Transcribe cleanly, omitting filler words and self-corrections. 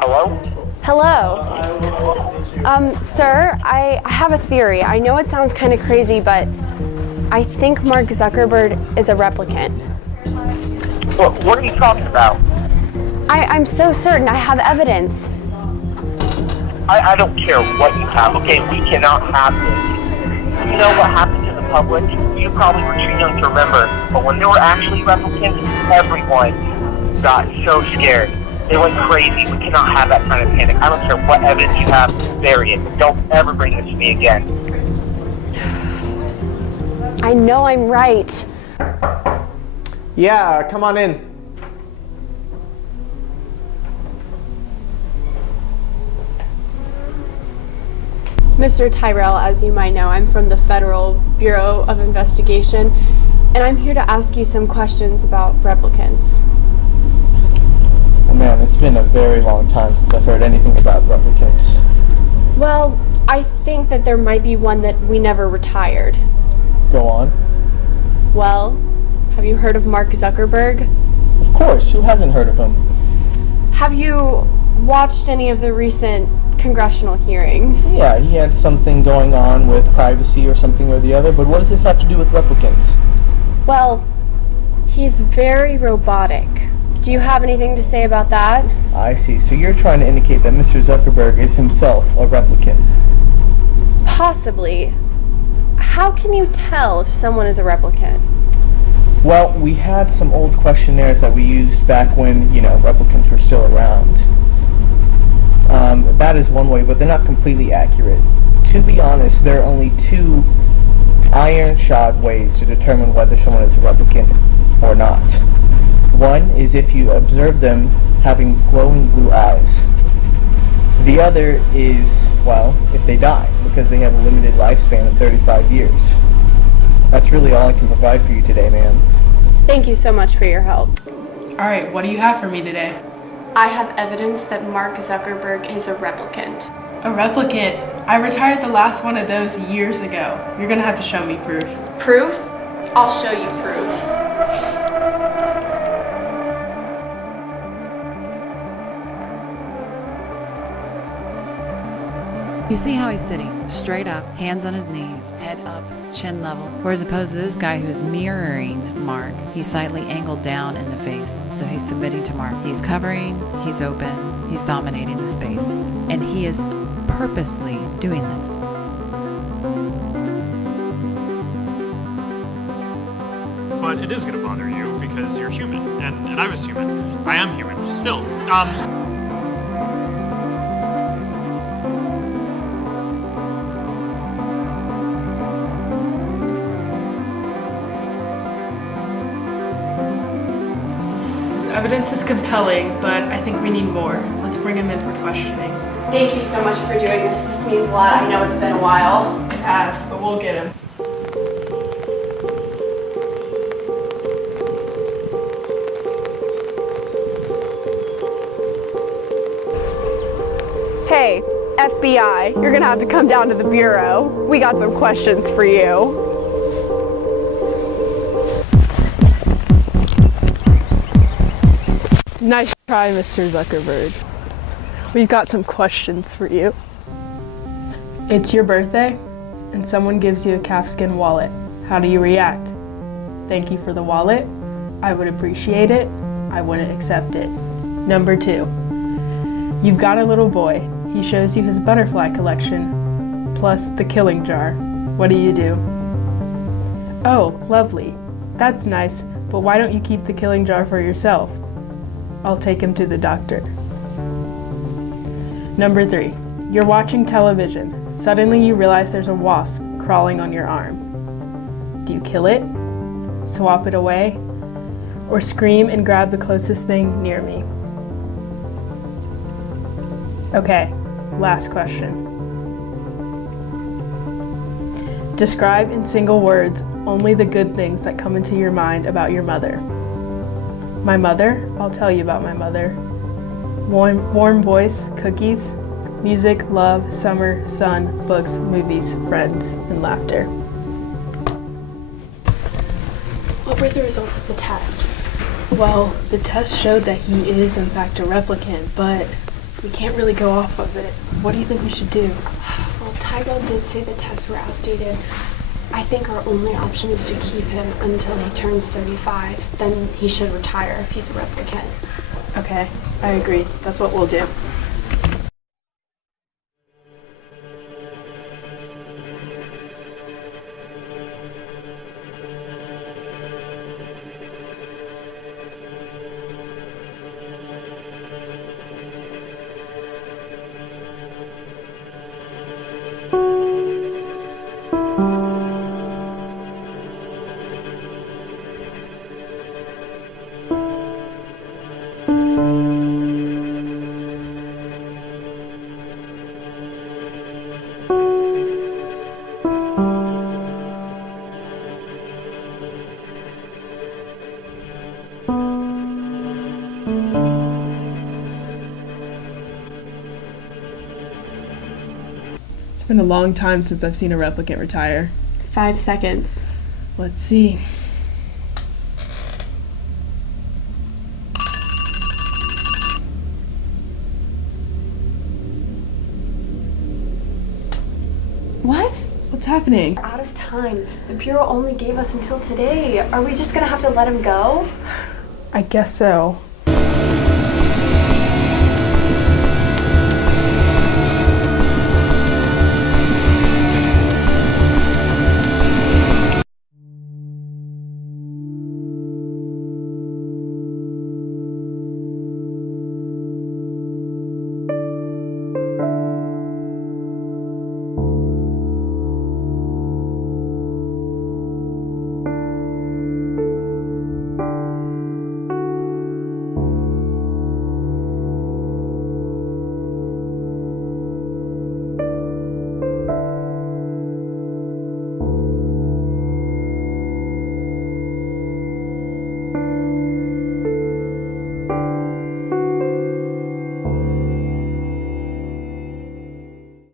Hello? Hello. Sir, I have a theory. I know it sounds kind of crazy, but I think Mark Zuckerberg is a replicant. What are you talking about? I'm so certain. I have evidence. I don't care what you have, okay? We cannot have this. You know what happened to the public? You probably were too young to remember, but when there were actually replicants, everyone got so scared. They went crazy. We cannot have that kind of panic. I don't care what evidence you have, bury it. Don't ever bring this to me again. I know I'm right. Yeah, come on in. Mr. Tyrell, as you might know, I'm from the Federal Bureau of Investigation, and I'm here to ask you some questions about replicants. Oh man, it's been a very long time since I've heard anything about replicants. Well, I think that there might be one that we never retired. Go on. Well, have you heard of Mark Zuckerberg? Of course, who hasn't heard of him? Have you watched any of the recent congressional hearings? Yeah, he had something going on with privacy or something or the other, but what does this have to do with replicants? Well, he's very robotic. Do you have anything to say about that? I see, so you're trying to indicate that Mr. Zuckerberg is himself a replicant. Possibly. How can you tell if someone is a replicant? Well, we had some old questionnaires that we used back when, replicants were still around. That is one way, but they're not completely accurate. To be honest, there are only two iron-shod ways to determine whether someone is a replicant or not. One is if you observe them having glowing blue eyes. The other is, well, if they die, because they have a limited lifespan of 35 years. That's really all I can provide for you today, ma'am. Thank you so much for your help. Alright, what do you have for me today? I have evidence that Mark Zuckerberg is a replicant. A replicant? I retired the last one of those years ago. You're gonna have to show me proof. Proof? I'll show you proof. You see how he's sitting, straight up, hands on his knees, head up, chin level. Whereas opposed to this guy who's mirroring Mark, he's slightly angled down in the face, so he's submitting to Mark. He's covering, he's open, he's dominating the space. And he is purposely doing this. But it is going to bother you because you're human, and I was human. I am human, still. Evidence is compelling, but I think we need more. Let's bring him in for questioning. Thank you so much for doing this. This means a lot. I know it's been a while. It has, but we'll get him. Hey, FBI, you're gonna have to come down to the Bureau. We got some questions for you. Nice try, Mr. Zuckerberg. We've got some questions for you. It's your birthday, and someone gives you a calfskin wallet. How do you react? Thank you for the wallet. I would appreciate it. I wouldn't accept it. Number 2. You've got a little boy. He shows you his butterfly collection, plus the killing jar. What do you do? Oh, lovely. That's nice, but why don't you keep the killing jar for yourself? I'll take him to the doctor. Number 3. You're watching television. Suddenly you realize there's a wasp crawling on your arm. Do you kill it? Swap it away? Or scream and grab the closest thing near me? Okay, last question. Describe in single words only the good things that come into your mind about your mother. My mother? I'll tell you about my mother. Warm voice, cookies, music, love, summer, sun, books, movies, friends, and laughter. What were the results of the test? Well, the test showed that he is in fact a replicant, but we can't really go off of it. What do you think we should do? Well, Tyrell did say the tests were outdated. I think our only option is to keep him until he turns 35. Then he should retire if he's a replicant. Okay, I agree. That's what we'll do. It's been a long time since I've seen a replicant retire. 5 seconds. Let's see. What? What's happening? We're out of time. The Bureau only gave us until today. Are we just gonna have to let him go? I guess so.